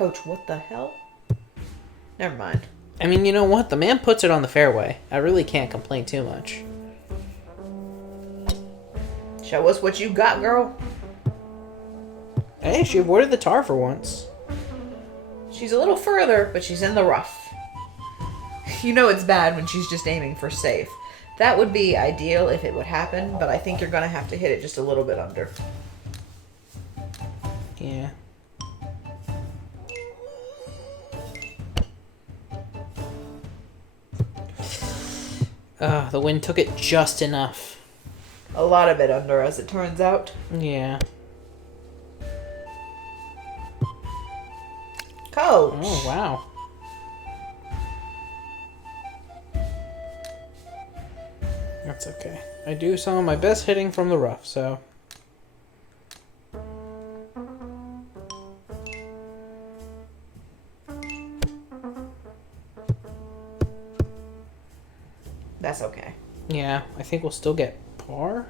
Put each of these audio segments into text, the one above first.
Coach, what the hell? Never mind. I mean, you know what? The man puts it on the fairway. I really can't complain too much. Show us what you got, girl. Hey, she avoided the tar for once. She's a little further, but she's in the rough. You know it's bad when she's just aiming for safe. That would be ideal if it would happen, but I think you're going to have to hit it just a little bit under. Yeah. The wind took it just enough. A lot of it under, as it turns out. Yeah. Coach! Oh, wow. That's okay. I do some of my best hitting from the rough, so... That's okay. Yeah, I think we'll still get par.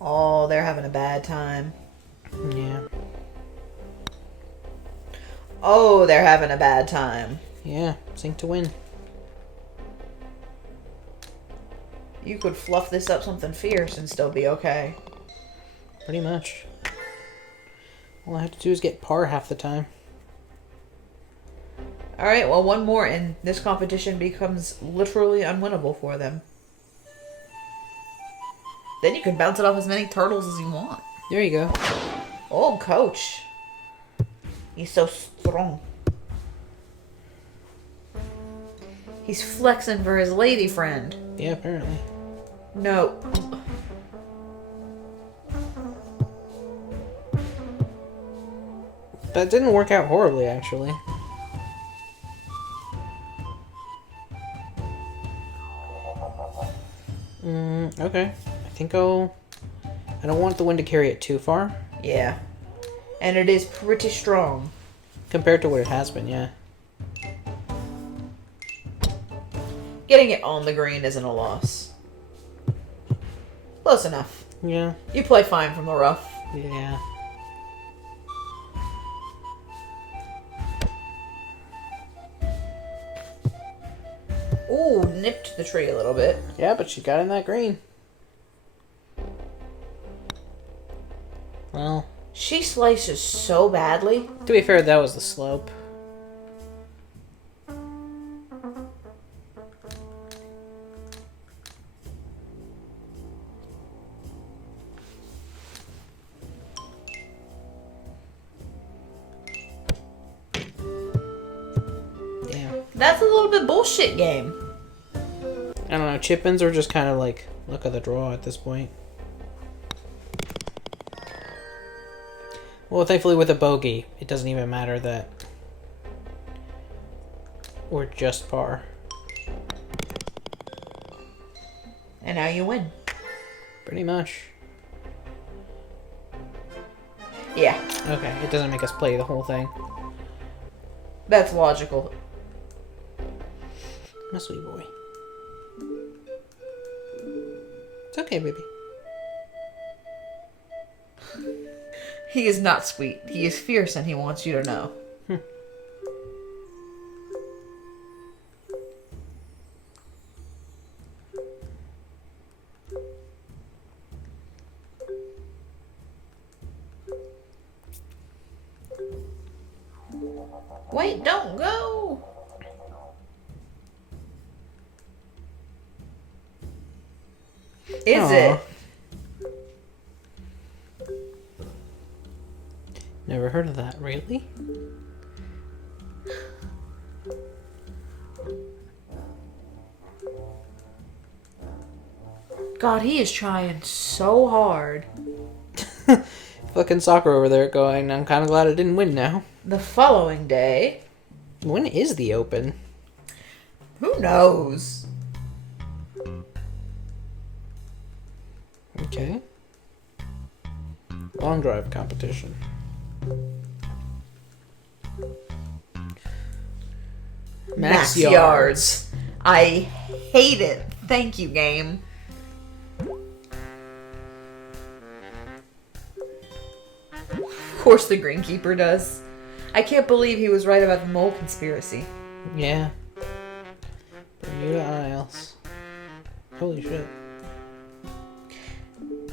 Oh, they're having a bad time. Yeah. Oh, they're having a bad time. Yeah, sink to win. You could fluff this up something fierce and still be okay. Pretty much. All I have to do is get par half the time. Alright, well, one more and this competition becomes literally unwinnable for them. Then you can bounce it off as many turtles as you want. There you go. Oh, Coach. He's so strong. He's flexing for his lady friend. Yeah, apparently. No. That didn't work out horribly, actually. Okay. I think I'll... I don't want the wind to carry it too far. Yeah. And it is pretty strong. Compared to what it has been, yeah. Getting it on the green isn't a loss. Close enough. Yeah. You play fine from the rough. Yeah. Ooh, nipped the tree a little bit. Yeah, but she got in that green. Well, She slices so badly. to be fair, that was the slope. Damn. That's a little bit bullshit game. I don't know, chip-ins are just kind of like, look at the draw at this point. Well, thankfully with a bogey, it doesn't even matter that we're just par. And now you win. Pretty much. Yeah, Okay, it doesn't make us play the whole thing. that's logical. My sweet boy. It's okay, baby. He is not sweet. He is fierce and he wants you to know. Wait, don't go! Is Aw. it? Never heard of that, really? God, he is trying so hard. Fucking soccer over there going, I'm kind of glad I didn't win now. The following day, When is the Open? who knows? Okay. Long drive competition. Max yards. I hate it. Thank you, game. course the Greenkeeper does. I can't believe he was right about the mole conspiracy. Yeah. Bermuda Isles. Holy shit.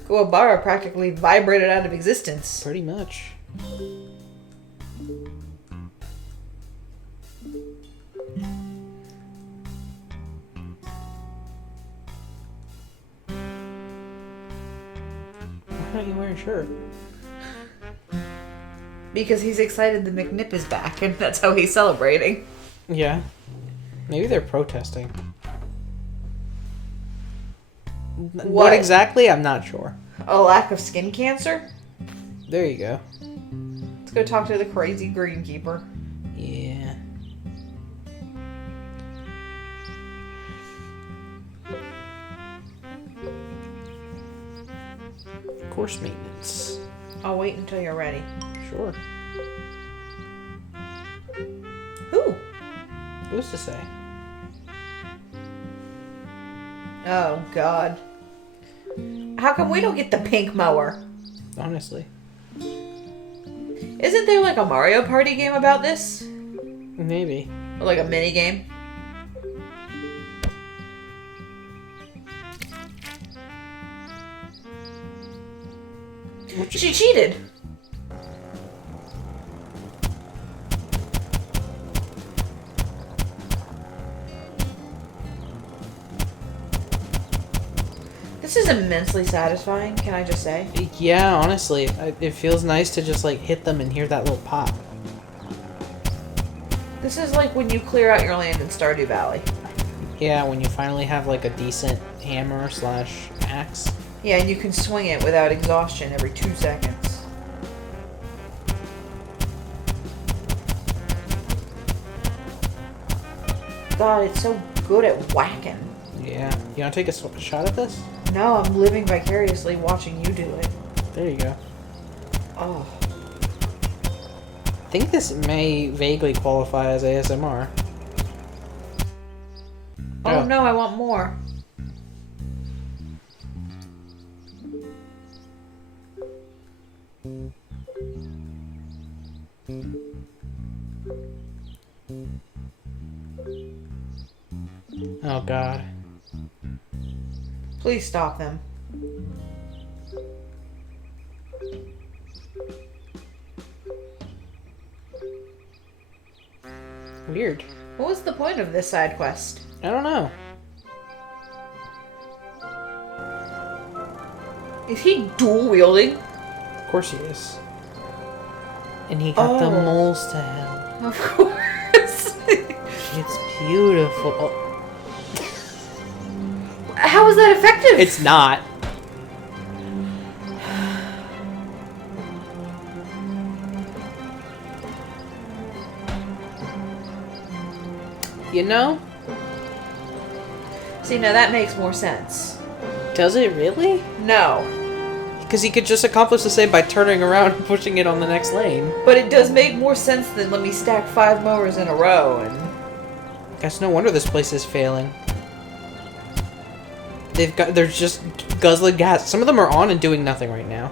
Kuwabara practically vibrated out of existence. Pretty much. Why aren't you wearing a shirt? Because he's excited the McNip is back, and that's how he's celebrating. Yeah. Maybe they're protesting. What exactly? I'm not sure. A lack of skin cancer? There you go. Let's go talk to the crazy Greenkeeper. Yeah. Course maintenance. I'll wait until you're ready. Sure. Who? Who's to say? Oh, God. How come we don't get the pink mower? Honestly. Isn't there like a Mario Party game about this? Maybe. Or like a mini game? She cheated. This is immensely satisfying, can I just say? Yeah, honestly. It feels nice to just like hit them and hear that little pop. This is like when you clear out your land in Stardew Valley. Yeah, when you finally have like a decent hammer / axe. Yeah, and you can swing it without exhaustion every 2 seconds. God, it's so good at whacking. Yeah. You want to take a shot at this? No, I'm living vicariously watching you do it. There you go. Oh. I think this may vaguely qualify as ASMR. Oh no, I want more. Oh God. Please stop them. Weird. What was the point of this side quest? I don't know. Is he dual wielding? Of course he is. And he got the moles to hell. Of course. It's beautiful. Oh. How is that effective? It's not. You know? See, now that makes more sense. Does it really? No. Because he could just accomplish the same by turning around and pushing it on the next lane. But it does make more sense than let me stack 5 mowers in a row and... Guess no wonder this place is failing. They're just guzzling gas. Some of them are on and doing nothing right now.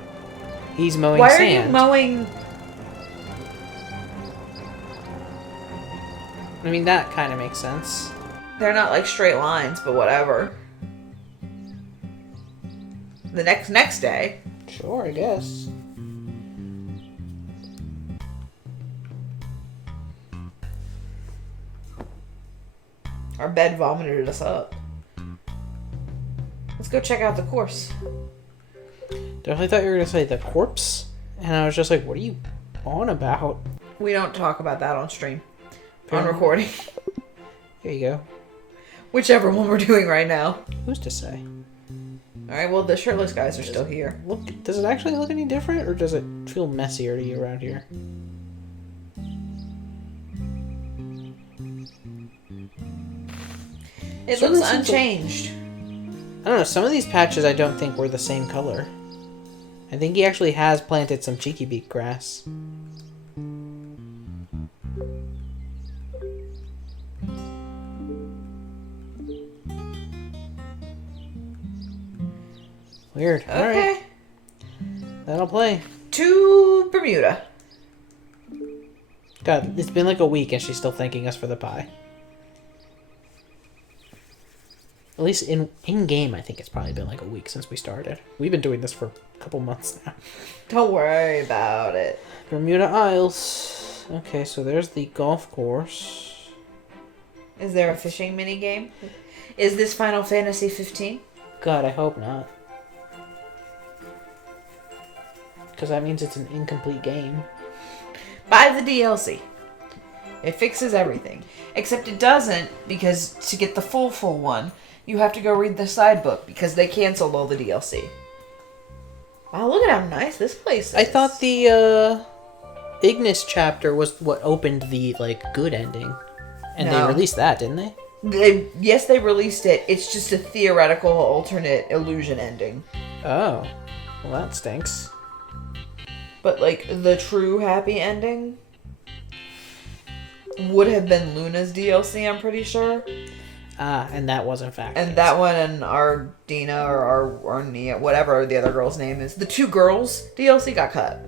He's mowing sand. Why are you mowing... I mean, that kind of makes sense. They're not like straight lines, but whatever. The next day. Sure, I guess. Our bed vomited us up. Let's go check out the course. Definitely thought you were going to say the corpse. And I was just like, what are you on about? We don't talk about that on stream. On Apparently. recording. Here you go. Whichever one we're doing right now. Who's to say? Alright, well, the shirtless guys are still here. Look, does it actually look any different, or does it feel messier to you around here? It Certainly looks seems unchanged. I don't know, some of these patches I don't think were the same color. I think he actually has planted some cheeky beak grass. Weird. Okay. Alright. That'll play. To Bermuda. God, it's been like a week and she's still thanking us for the pie. At least in game, I think it's probably been like a week since we started. We've been doing this for a couple months now. Don't worry about it. Bermuda Isles. Okay, so there's the golf course. Is there a fishing mini game? Is this Final Fantasy 15? God, I hope not. Because that means it's an incomplete game. Buy the DLC. It fixes everything. Except it doesn't, because to get the full one, you have to go read the side book, because they canceled all the DLC. Wow, look at how nice this place is. I thought the Ignis chapter was what opened the like good ending. And No. they released that, didn't they? Yes, they released it. It's just a theoretical alternate illusion ending. Oh. Well, that stinks. But, like, the true happy ending would have been Luna's DLC, I'm pretty sure. Ah, and that was in fact. And that one and Ardina or Arnia, whatever the other girl's name is. The two girls DLC got cut.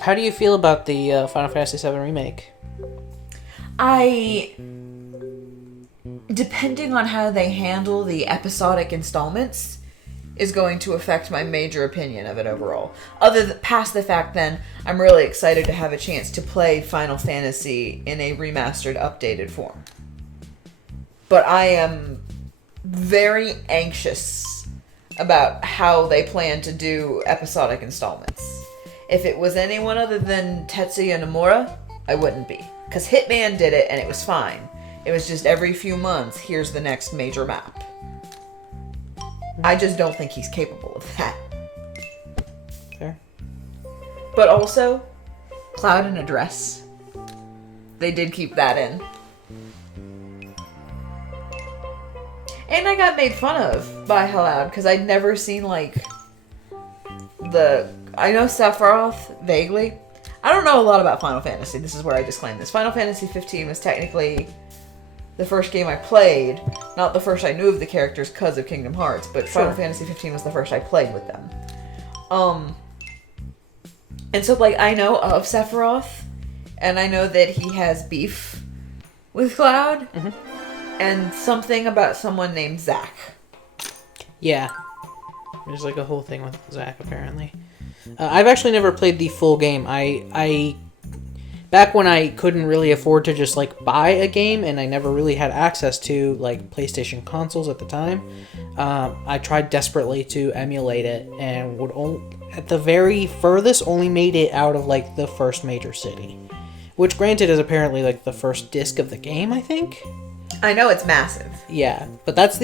How do you feel about the Final Fantasy VII Remake? Depending on how they handle the episodic installments, is going to affect my major opinion of it overall. Past the fact, then, I'm really excited to have a chance to play Final Fantasy in a remastered, updated form. But I am very anxious about how they plan to do episodic installments. If it was anyone other than Tetsuya Nomura, I wouldn't be. Because Hitman did it and it was fine. It was just every few months, here's the next major map. I just don't think he's capable of that. Fair. But also, Cloud in a dress. They did keep that in. And I got made fun of by Cloud because I'd never seen, like, I know Sephiroth vaguely. I don't know a lot about Final Fantasy. This is where I disclaim this. Final Fantasy 15 was technically the first game I played, not the first I knew of the characters because of Kingdom Hearts, but Sure. Final Fantasy 15 was the first I played with them. And so, like, I know of Sephiroth, and I know that he has beef with Cloud, and something about someone named Zack. Yeah. There's like a whole thing with Zack, apparently. I've actually never played the full game. I back when I couldn't really afford to just like buy a game, and I never really had access to like PlayStation consoles at the time, I tried desperately to emulate it, and would at the very furthest only made it out of like the first major city, which granted is apparently like the first disc of the game, I think. I know it's massive. Yeah, but that's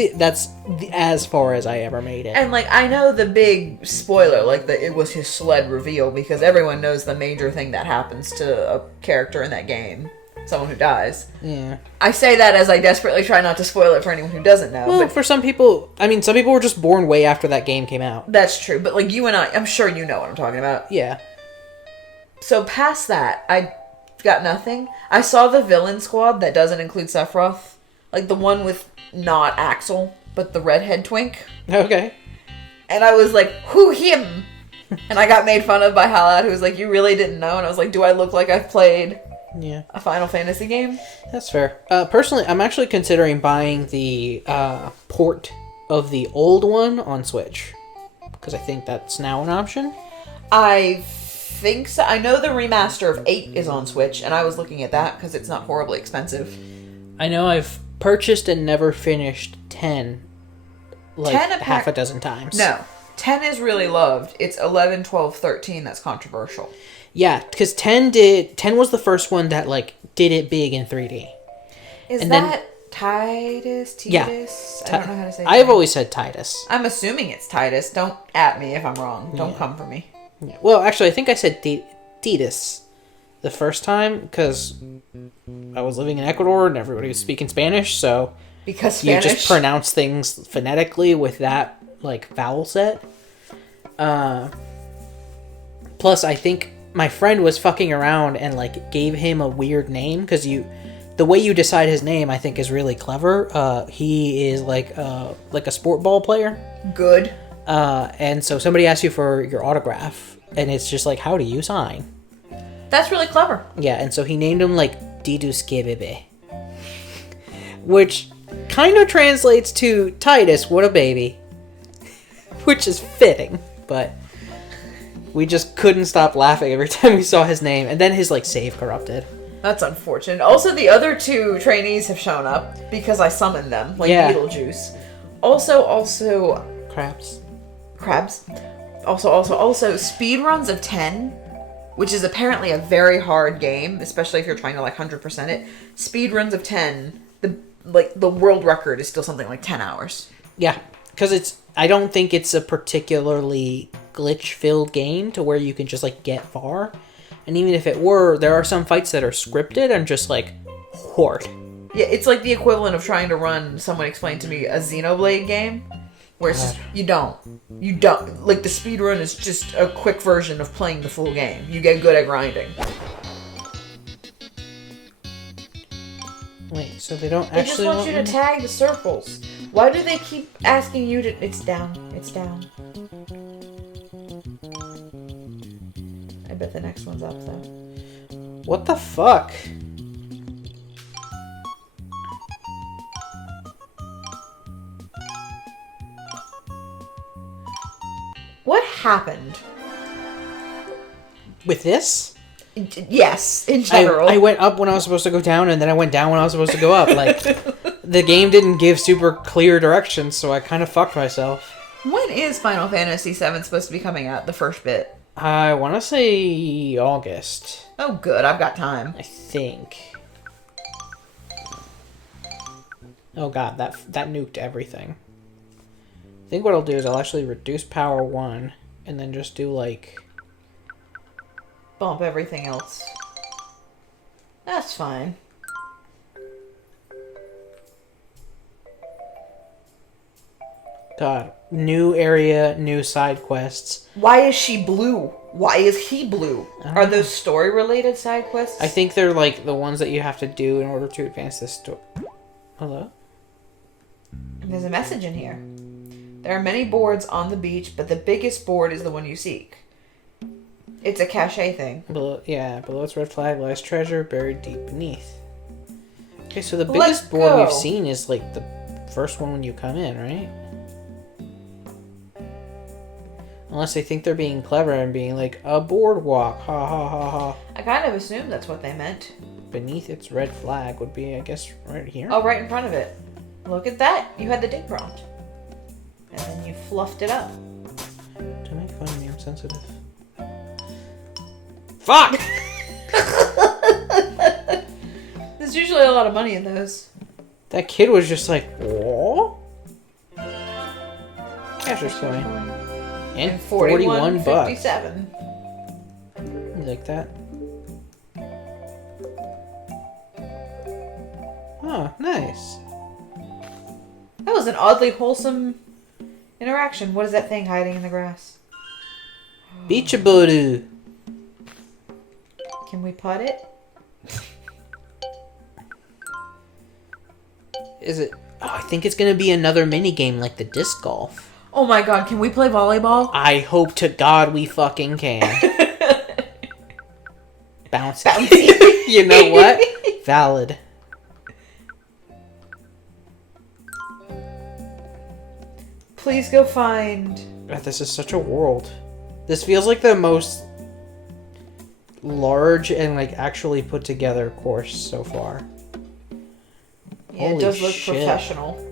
as far as I ever made it. And, like, I know the big spoiler, like, it was his sled reveal, because everyone knows the major thing that happens to a character in that game. Someone who dies. Yeah. I say that as I desperately try not to spoil it for anyone who doesn't know. Well, but for some people, I mean, some people were just born way after that game came out. that's true. But, like, you and I'm sure you know what I'm talking about. Yeah. So, past that, I got nothing. I saw the villain squad that doesn't include Sephiroth. Like, the one with not Axel, but the redhead twink. Okay. And I was like, who him? And I got made fun of by Halad, who was like, you really didn't know? And I was like, do I look like I've played Yeah. a Final Fantasy game? That's fair. Personally, I'm actually considering buying the port of the old one on Switch, because I think that's now an option. I think so. I know the remaster of 8 is on Switch, and I was looking at that because it's not horribly expensive. I know I've purchased and never finished 10, like 10 half a dozen times. No. 10 is really loved. It's 11, 12, 13 that's controversial. Yeah, because 10 was the first one that like did it big in 3D. Is And that Titus? Yeah. I don't know how to say I've that. always said Titus. I'm assuming it's Titus. Don't at me if I'm wrong. Don't come for me. Yeah. Well, actually, I think I said Titus the first time because I was living in Ecuador and everybody was speaking Spanish, so Because Spanish. you just pronounce things phonetically with that like vowel set. Plus, I think my friend was fucking around and like gave him a weird name because the way you decide his name, I think, is really clever. He is like a sport ball player. Good. And so somebody asks you for your autograph, and it's just like, how do you sign? That's really clever. Yeah, and so he named him like Diduskebebe, which kind of translates to Titus, what a baby, which is fitting, but we just couldn't stop laughing every time we saw his name, and then his like save corrupted. That's unfortunate. Also, the other 2 trainees have shown up because I summoned them, like Beetlejuice. Also, Crabs. Also, speed runs of 10, which is apparently a very hard game, especially if you're trying to like 100% it. Speed runs of 10, the world record is still something like 10 hours. Yeah, because I don't think it's a particularly glitch-filled game to where you can just like get far. And even if it were, there are some fights that are scripted and just like hard. Yeah, it's like the equivalent of trying to run, someone explained to me, a Xenoblade game. Where it's just, you don't. Like, the speedrun is just a quick version of playing the full game. You get good at grinding. Wait, so they don't They actually just want you to tag the circles. Why do they keep asking you to... It's down. I bet the next one's up, though. What the fuck? What happened? With this? Yes, in general. I went up when I was supposed to go down, and then I went down when I was supposed to go up. Like, the game didn't give super clear directions, so I kind of fucked myself. When is Final Fantasy VII supposed to be coming out, the first bit? I want to say August. Oh, good. I've got time. I think. Oh god, that nuked everything. I think what I'll do is I'll actually reduce power 1, and then just do, like... Bump everything else. That's fine. God. New area, new side quests. Why is she blue? Why is he blue? Are those story-related side quests? I think they're, like, the ones that you have to do in order to advance this story. Hello? There's a message in here. There are many boards on the beach, but the biggest board is the one you seek. It's a cache thing. Below its red flag lies treasure buried deep beneath. Okay, so the biggest board we've seen is, like, the first one when you come in, right? Unless they think they're being clever and being like, a boardwalk, ha ha ha ha. I kind of assumed that's what they meant. Beneath its red flag would be, I guess, right here? Oh, right in front of it. Look at that. You had the dig prompt. And then you fluffed it up. Don't make fun of me, I'm sensitive. Fuck! There's usually a lot of money in those. That kid was just like, what? Casher's coin. And 41 bucks. 57. You like that? Oh, nice. That was an oddly wholesome interaction. What is that thing hiding in the grass? Beachaboo. Can we putt it? Is it? Oh, I think it's gonna be another mini game like the disc golf. Oh my god, can we play volleyball? I hope to God we fucking can. Bouncy. You know what? Valid. Please go find... God, this is such a world. This feels like the most large and like actually put together course so far. Yeah, it does look professional.